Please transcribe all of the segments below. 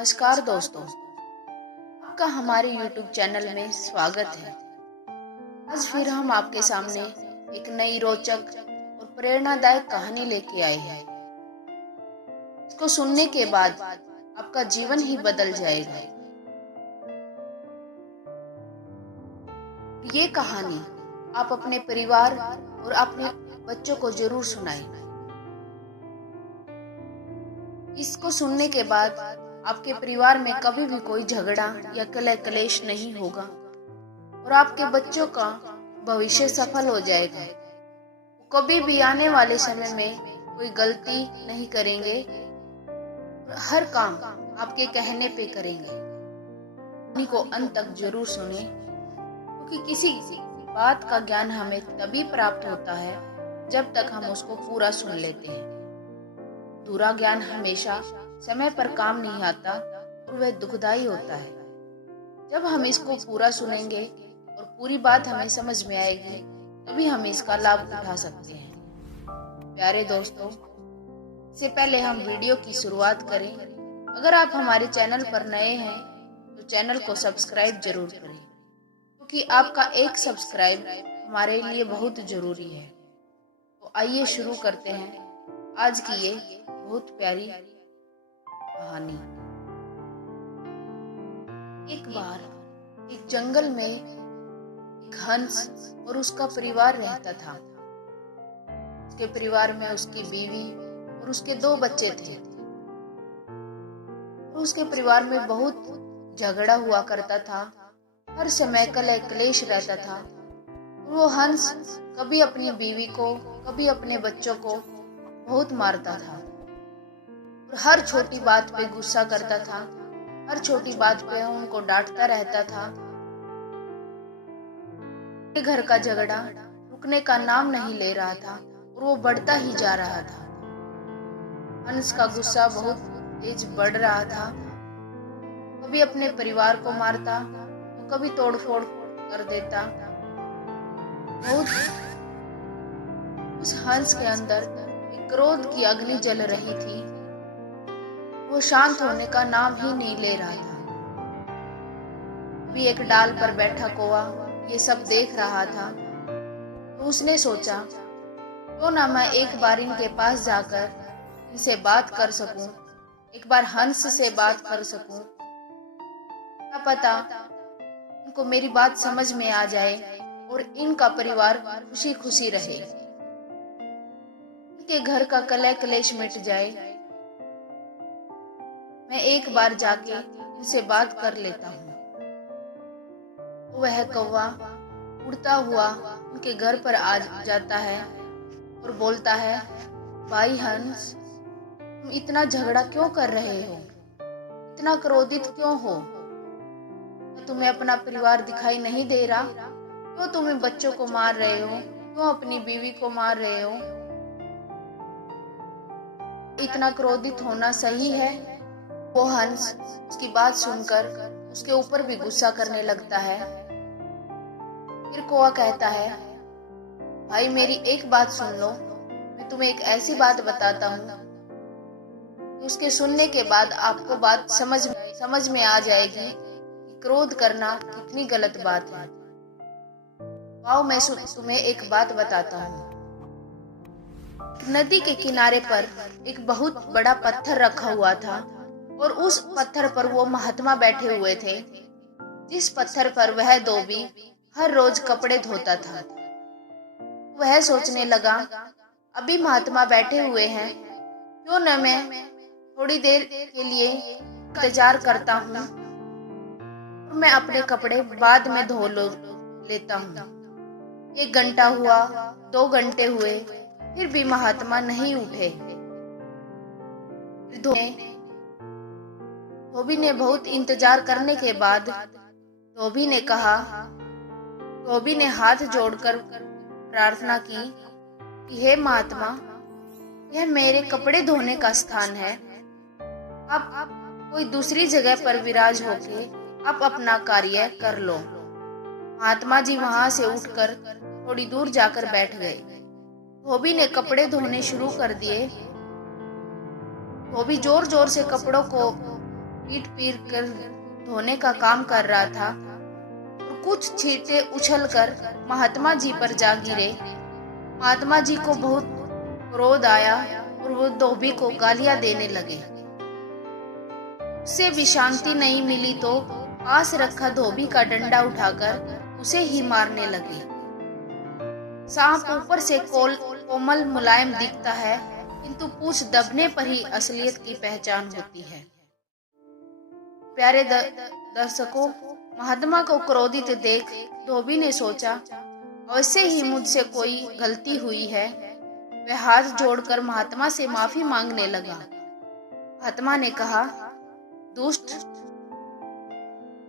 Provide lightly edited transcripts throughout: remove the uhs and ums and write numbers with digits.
नमस्कार दोस्तों, आपका हमारे YouTube चैनल में स्वागत है। आज फिर हम आपके सामने एक नई रोचक और प्रेरणादायक कहानी लेके आए हैं। इसको सुनने के बाद आपका जीवन ही बदल जाएगा। ये कहानी आप अपने परिवार और अपने बच्चों को जरूर सुनाएं। इसको सुनने के बाद आपके परिवार में कभी भी कोई झगड़ा या कलह कलेश नहीं होगा और आपके बच्चों का भविष्य सफल हो जाएगा। कभी भी आने वाले समय में कोई गलती नहीं करेंगे, हर काम आपके कहने पे करेंगे। कहानी को अंत तक जरूर सुने, क्योंकि किसी बात का ज्ञान हमें तभी प्राप्त होता है जब तक हम उसको पूरा सुन लेते हैं। अधूरा ज्ञान हमेशा समय पर काम नहीं आता और वह दुखदाई होता है। जब हम इसको पूरा सुनेंगे और पूरी बात हमें समझ में आएगी, तभी हम इसका लाभ उठा सकते हैं। प्यारे दोस्तों, इससे पहले हम वीडियो की शुरुआत करें, अगर आप हमारे चैनल पर नए हैं तो चैनल को सब्सक्राइब जरूर करें, क्योंकि आपका एक सब्सक्राइब हमारे लिए बहुत जरूरी है। तो आइए शुरू करते हैं आज की ये बहुत प्यारी कहानी। एक बार एक जंगल में एक हंस और उसका परिवार रहता था। उसके परिवार में उसकी बीवी और उसके 2 बच्चे थे। और उसके परिवार में बहुत झगड़ा हुआ करता था, हर समय कलह क्लेश रहता था। और वो हंस कभी अपनी बीवी को, कभी अपने बच्चों को बहुत मारता था और हर छोटी बात पे गुस्सा करता था, हर छोटी बात पे उनको डांटता रहता था। घर का झगड़ा रुकने का नाम नहीं ले रहा था और वो बढ़ता ही जा रहा था। हंस का गुस्सा बहुत तेज बढ़ रहा था। कभी अपने परिवार को मारता तो कभी तोड़फोड़ कर देता। उस हंस के अंदर एक क्रोध की अग्नि जल रही थी। वो शांत होने का नाम ही नहीं ले रहा था। अभी एक डाल पर बैठा कौवा ये सब देख रहा था, तो उसने सोचा, क्यों ना मैं एक बार इनके पास जाकर इनसे बात कर सकूं, एक बार हंस से बात कर सकूं। क्या पता इनको मेरी बात समझ में आ जाए और इनका परिवार खुशी खुशी रहे, इनके घर का कलह क्लेश मिट जाए। मैं एक बार जाके इनसे बात कर लेता हूँ। वह कौवा उड़ता हुआ उनके घर पर आ जाता है और बोलता है, भाई हंस, तुम इतना झगड़ा क्यों कर रहे हो? इतना क्रोधित क्यों हो? तुम्हें अपना परिवार दिखाई नहीं दे रहा? क्यों तुम्हें बच्चों को मार रहे हो? क्यों अपनी बीवी को मार रहे हो? इतना क्रोधित होना सही है? वो हंस उसकी बात सुनकर उसके ऊपर भी गुस्सा करने लगता है। फिर कौवा कहता है, भाई मेरी एक बात सुन लो, मैं तुम्हें एक ऐसी बात बताता हूँ, उसके सुनने के बाद आपको बात समझ में आ जाएगी कि क्रोध करना कितनी गलत बात है। आओ मैं तुम्हें एक बात बताता हूँ। नदी के किनारे पर एक बहुत बड़ा पत्थर रखा हुआ था और उस पत्थर पर वो महात्मा बैठे हुए थे, जिस पत्थर पर वह धोबी हर रोज कपड़े धोता था। वह सोचने लगा, अभी महात्मा बैठे हुए हैं, क्यों न मैं थोड़ी देर के लिए इंतजार करता हूँ और मैं अपने कपड़े बाद में धो लेता हूँ। 1 घंटा हुआ, 2 घंटे हुए, फिर भी महात्मा नहीं उठे। धोबी ने बहुत इंतजार करने के बाद धोबी ने हाथ जोड़कर प्रार्थना की कि हे महात्मा, यह मेरे कपड़े धोने का स्थान है। आप कोई दूसरी जगह पर विराज होके आप अपना कार्य कर लो। महात्मा जी वहां से उठकर थोड़ी दूर जाकर बैठ गए। धोबी ने कपड़े धोने शुरू कर दिए। धोबी जोर जोर से कपड़ों को पीट पीट कर धोने का काम कर रहा था और कुछ छींटे उछलकर महात्मा जी पर जा गिरे। महात्मा जी को बहुत क्रोध आया और वो धोबी को गालियां देने लगे। उससे भी शांति नहीं मिली तो पास रखा धोबी का डंडा उठाकर उसे ही मारने लगे। सांप ऊपर से कोमल मुलायम दिखता है, किंतु पूंछ दबने पर ही असलियत की पहचान होती है। प्यारे दर्शकों, महात्मा को क्रोधित देख धोबी ने सोचा, अवश्य ही मुझसे कोई गलती हुई है। वह हाथ जोड़कर महात्मा से माफी मांगने लगा। महात्मा ने कहा, दुष्ट,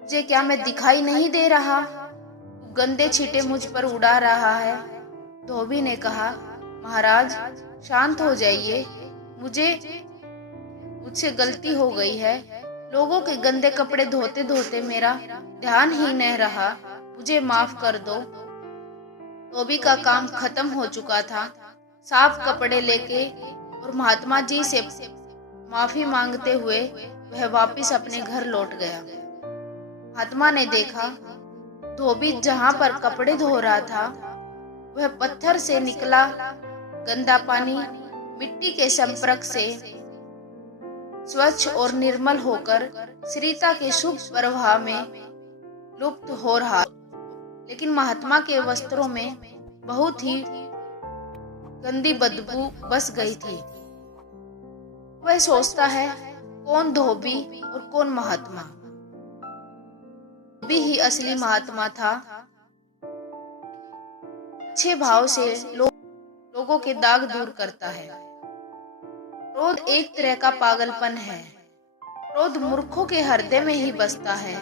तुझे क्या मैं दिखाई नहीं दे रहा? तू गंदे छींटे मुझ पर उड़ा रहा है। धोबी ने कहा, महाराज शांत हो जाइए, मुझसे गलती हो गई है। लोगों के गंदे कपड़े धोते धोते मेरा ध्यान ही नहीं रहा, मुझे माफ कर दो। धोबी का काम खत्म हो चुका था। साफ कपड़े लेके और महात्मा जी से माफी मांगते हुए वह वापस अपने घर लौट गया। महात्मा ने देखा, धोबी जहां पर कपड़े धो रहा था वह पत्थर से निकला गंदा पानी मिट्टी के संपर्क से स्वच्छ और निर्मल होकर सरिता के शुभ प्रवाह में लुप्त हो रहा, लेकिन महात्मा के वस्त्रों में बहुत ही गंदी बदबू बस गई थी। वह सोचता है, कौन धोबी और कौन महात्मा? धोबी ही असली महात्मा था। अच्छे भाव से लोगों के दाग दूर करता है। क्रोध एक तरह का पागलपन है। क्रोध मूर्खों के हृदय में ही बसता है।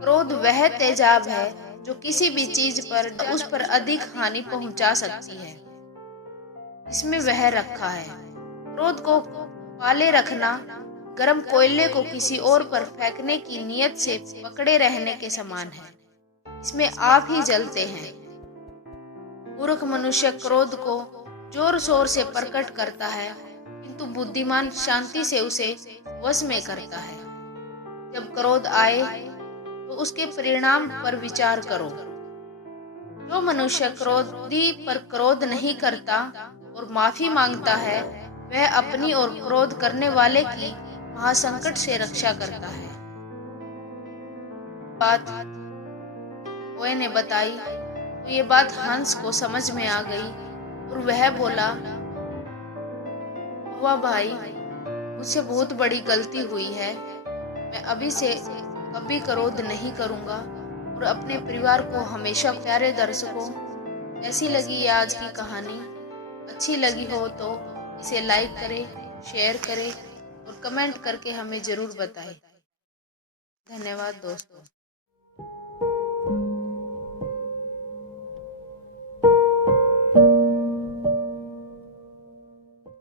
क्रोध वह तेजाब है जो किसी भी चीज पर उस पर अधिक हानि पहुंचा सकती है। इसमें वह रखा है। क्रोध को पाले रखना गर्म कोयले को किसी और पर फेंकने की नियत से पकड़े रहने के समान है। इसमें आप ही जलते हैं। मूर्ख मनुष्य क्रोध को जोर शोर से प्रकट करता है, किंतु बुद्धिमान शांति से उसे वश में करता है। जब क्रोध आए तो उसके परिणाम पर विचार करो। जो मनुष्य क्रोधी पर क्रोध नहीं करता और माफी मांगता है, वह अपनी और क्रोध करने वाले की महासंकट से रक्षा करता है। बात ओए ने बताई तो ये बात हंस को समझ में आ गई और वह बोला, वाह भाई, मुझसे बहुत बड़ी गलती हुई है। मैं अभी से कभी क्रोध नहीं करूंगा और अपने परिवार को हमेशा। प्यारे दर्शकों, कैसी लगी ये आज की कहानी? अच्छी लगी हो तो इसे लाइक करें, शेयर करें और कमेंट करके हमें जरूर बताएं। धन्यवाद दोस्तों।